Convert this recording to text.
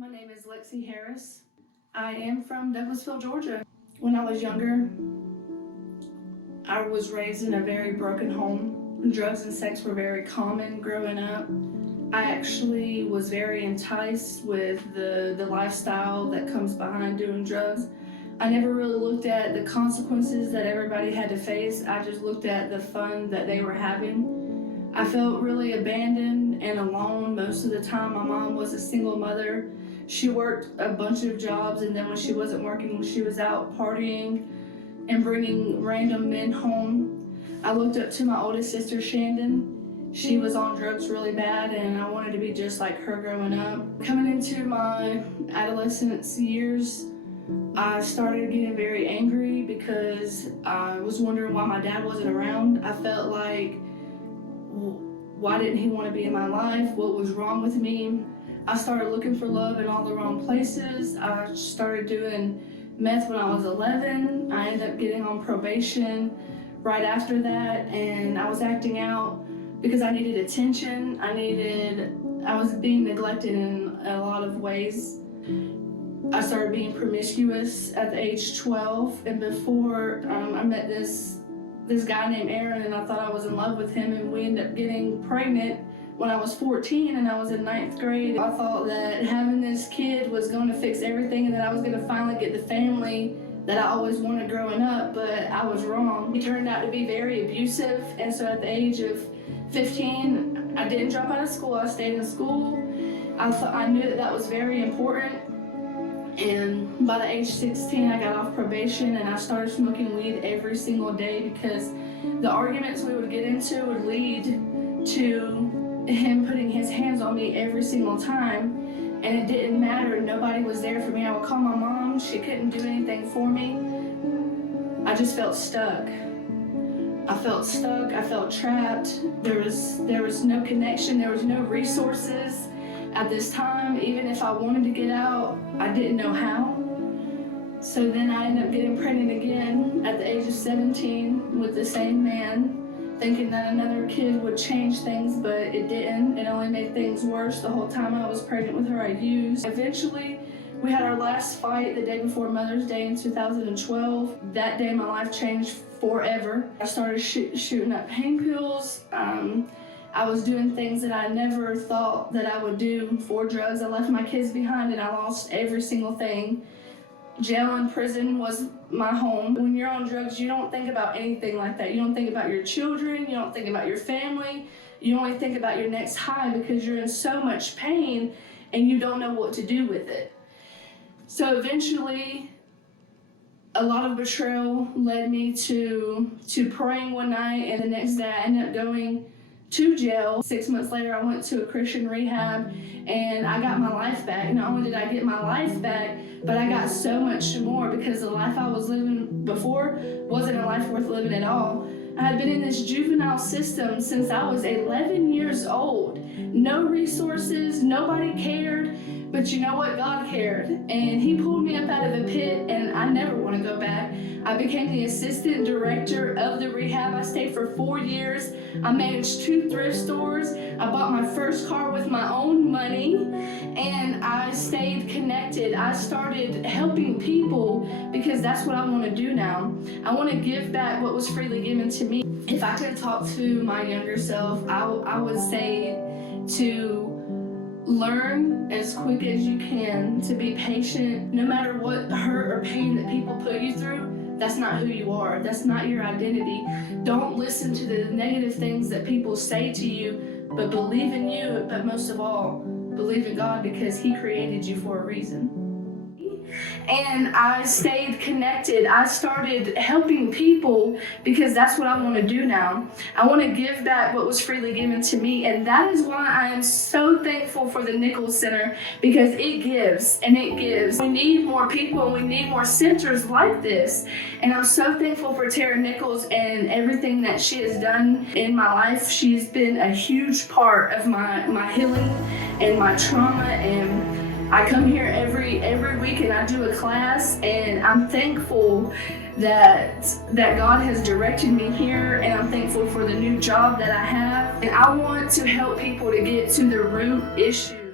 My name is Lexie Harris. I am from Douglasville, Georgia. When I was younger, I was raised in a very broken home. Drugs and sex were very common growing up. I actually was very enticed with the lifestyle that comes behind doing drugs. I never really looked at the consequences that everybody had to face. I just looked at the fun that they were having. I felt really abandoned and alone most of the time. My mom was a single mother. She worked a bunch of jobs, and then when she wasn't working, she was out partying and bringing random men home. I looked up to my oldest sister, Shandon. She was on drugs really bad, and I wanted to be just like her growing up. Coming into my adolescence years, I started getting very angry because I was wondering why my dad wasn't around. I felt like, why didn't he want to be in my life? What was wrong with me? I started looking for love in all the wrong places. I started doing meth when I was 11. I ended up getting on probation right after that, and I was acting out because I needed attention. I was being neglected in a lot of ways. I started being promiscuous at the age 12, and before I met this guy named Aaron, and I thought I was in love with him, and we ended up getting pregnant when I was 14 and I was in 9th grade. I thought that having this kid was going to fix everything and that I was going to finally get the family that I always wanted growing up, but I was wrong. He turned out to be very abusive, and so at the age of 15, I didn't drop out of school. I stayed in school. I knew that was very important. And by the age 16, I got off probation and I started smoking weed every single day because the arguments we would get into would lead to him putting his hands on me every single time, and it didn't matter. Nobody was there for me. I would call my mom. She couldn't do anything for me. I just felt stuck. I felt trapped. There was no connection. There was no resources. At this time, even if I wanted to get out, I didn't know how. So then I ended up getting pregnant again at the age of 17 with the same man, thinking that another kid would change things, but it didn't. It only made things worse. The whole time I was pregnant with her, I used. Eventually, we had our last fight the day before Mother's Day in 2012. That day, my life changed forever. I started shooting up pain pills. I was doing things that I never thought that I would do for drugs. I left my kids behind and I lost every single thing. Jail and prison was my home. When you're on drugs, you don't think about anything like that. You don't think about your children, you don't think about your family, you only think about your next high because you're in so much pain and you don't know what to do with it. So eventually, a lot of betrayal led me to praying one night, and the next day I ended up going to jail. 6 months later, I went to a Christian rehab and I got my life back. Not only did I get my life back, but I got so much more because the life I was living before wasn't a life worth living at all. I had been in this juvenile system since I was 11 years old. No resources, nobody cared, but you know what? God cared. And He pulled me up out of the pit, and I never want to go back. I became the assistant director of the rehab. I stayed for 4 years. I managed 2 thrift stores. I bought my first car with my own money, and I stayed connected. I started helping people because that's what I want to do now. I want to give back what was freely given to me. If I could talk to my younger self, I would say to learn as quick as you can to be patient. No matter what hurt or pain that people put you through, that's not who you are. That's not your identity. Don't listen to the negative things that people say to you, but believe in you, but most of all, believe in God because He created you for a reason. And I stayed connected. I started helping people because that's what I want to do now. I want to give back what was freely given to me, and that is why I am so thankful for the Nichols Center, because it gives and it gives. We need more people and we need more centers like this, and I'm so thankful for Tara Nichols and everything that she has done in my life. She's been a huge part of my healing and my trauma, and I come here every week and I do a class, and I'm thankful that God has directed me here, and I'm thankful for the new job that I have. And I want to help people to get to the root issue.